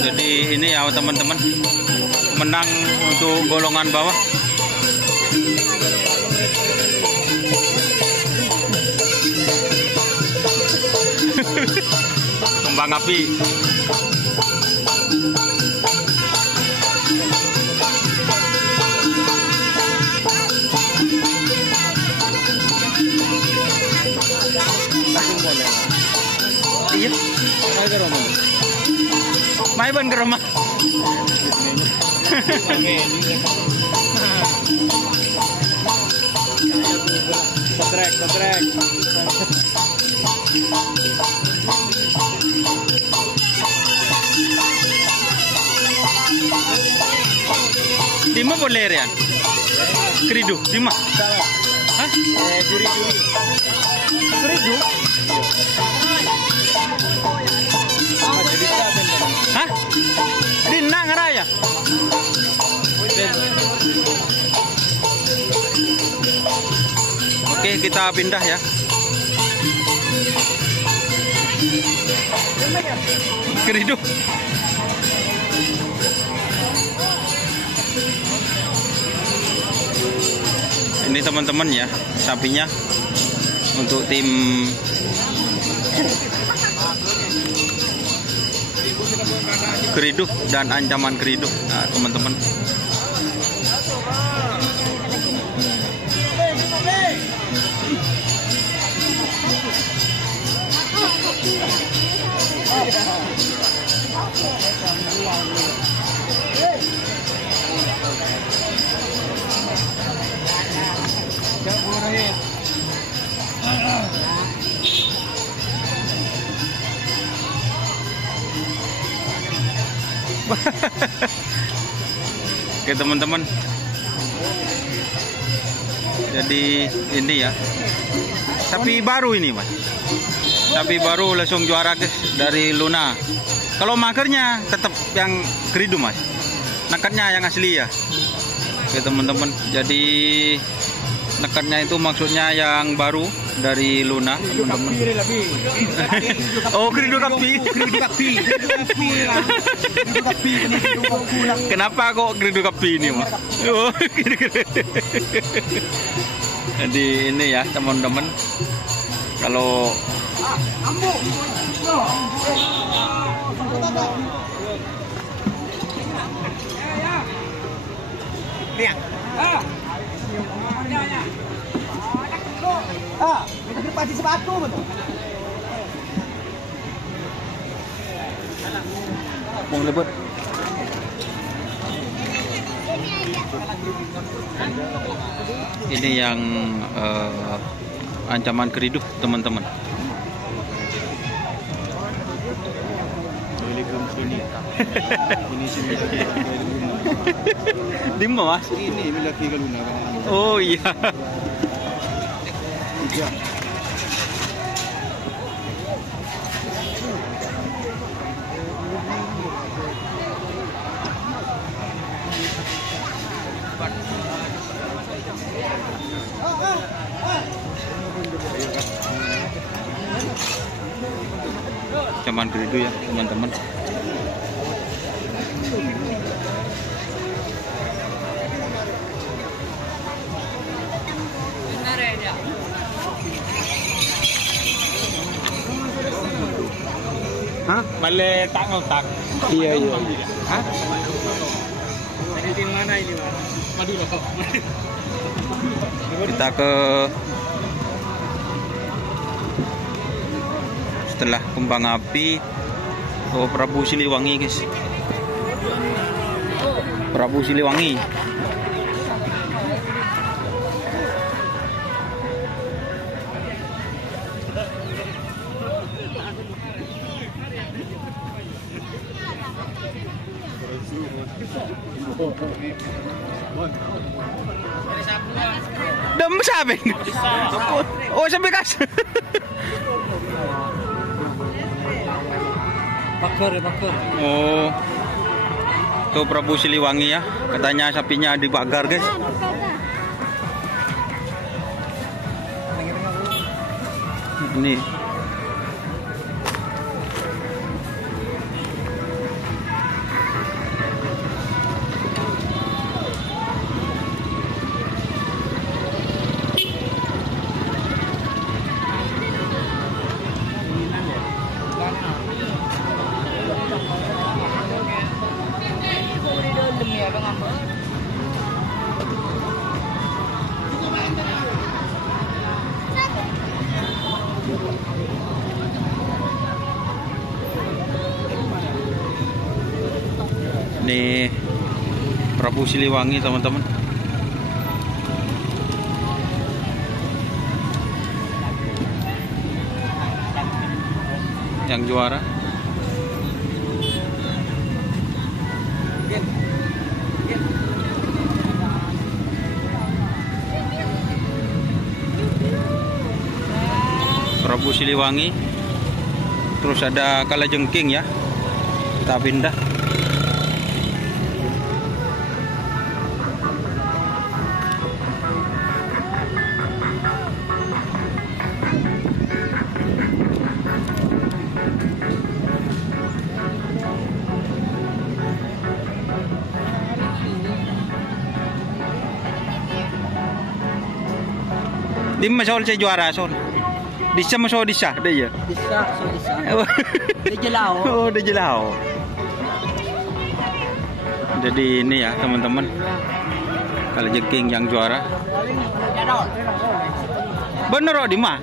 Jadi ini ya teman-teman, menang untuk golongan bawah. Kembang api. Iya. Mai ban ke rumah. Trek. Di mana boleh ya? Keridu, di mana? Hah? Juri. Keridu? Hah? Di Nang Raya? Oke, kita pindah ya. Keridu. Ini teman-teman ya, sapinya untuk tim Keridu dan ancaman Keridu. Nah, teman-teman. Oke teman-teman, jadi ini ya sapi baru ini mas, sapi baru langsung juara guys dari Luna. Kalau makernya tetap yang Keridu mas, nekatnya yang asli ya. Oke teman-teman, jadi nekatnya itu maksudnya yang baru dari Luna teman-teman. Oh Keridu kapi. Kenapa kok Keridu kapi ini mas? Oh, jadi ini ya teman-teman, kalau kita pasti sepatu betul. Mau lebut. Ini yang ancaman Keridu teman-teman. Di mana mas? Ini bila tiga Luna. Oh iya. Cuman Keridu ya teman-teman. Hah? Balik tak ngotak. Iya. Hah? Dari tim mana ini? Madura. Kita ke setelah kembang api. Oh Prabu Siliwangi guys. Prabu Siliwangi. Dem sabi. Oh sabi kas. Bakar. Oh. Tuh Prabu Siliwangi ya. Katanya sapinya dibakar guys. Ini Ini Prabu Siliwangi, teman-teman. Yang juara. Prabu Siliwangi. Terus ada Kalajengking ya. Kita pindah. Di masol saya juara sol. Disa masol disa dia ya. Disa, so disa. Dia jelau. Oh, dia jelau. Jadi ini ya teman-teman. Kalajengking yang juara. Bener oh di mah.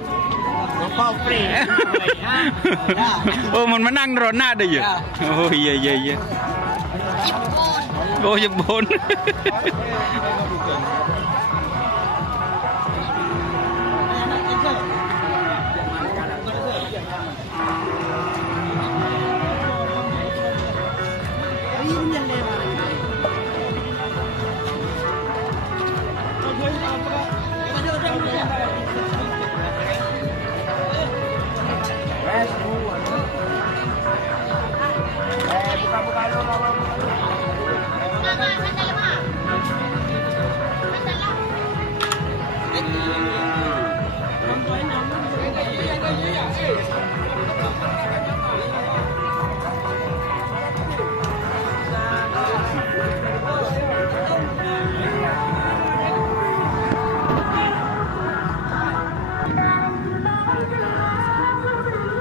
Oh, menang Rona ada ya. Oh iya iya iya. Oh Jepun.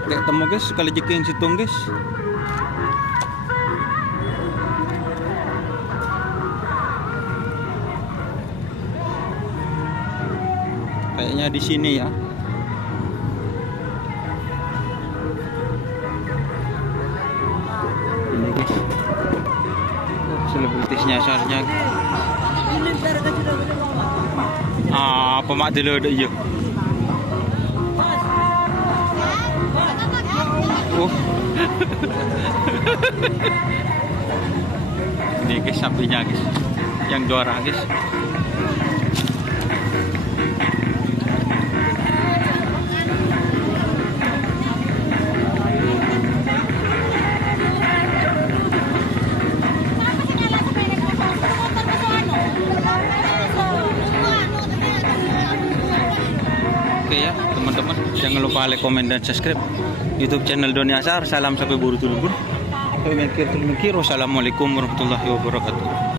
Kayak temu guys, Kalajengking situng guys. Kayaknya di sini ya. Ini guys. Selebritis nyasarnya. Apa mak dulu ada iya. Oh. Ini guys sapinya guys. Yang juara guys. Oke ya teman-teman, jangan lupa like, komen, dan subscribe YouTube channel Doni Asar. Salam sampai buru tulubun. Wassalamualaikum warahmatullahi wabarakatuh.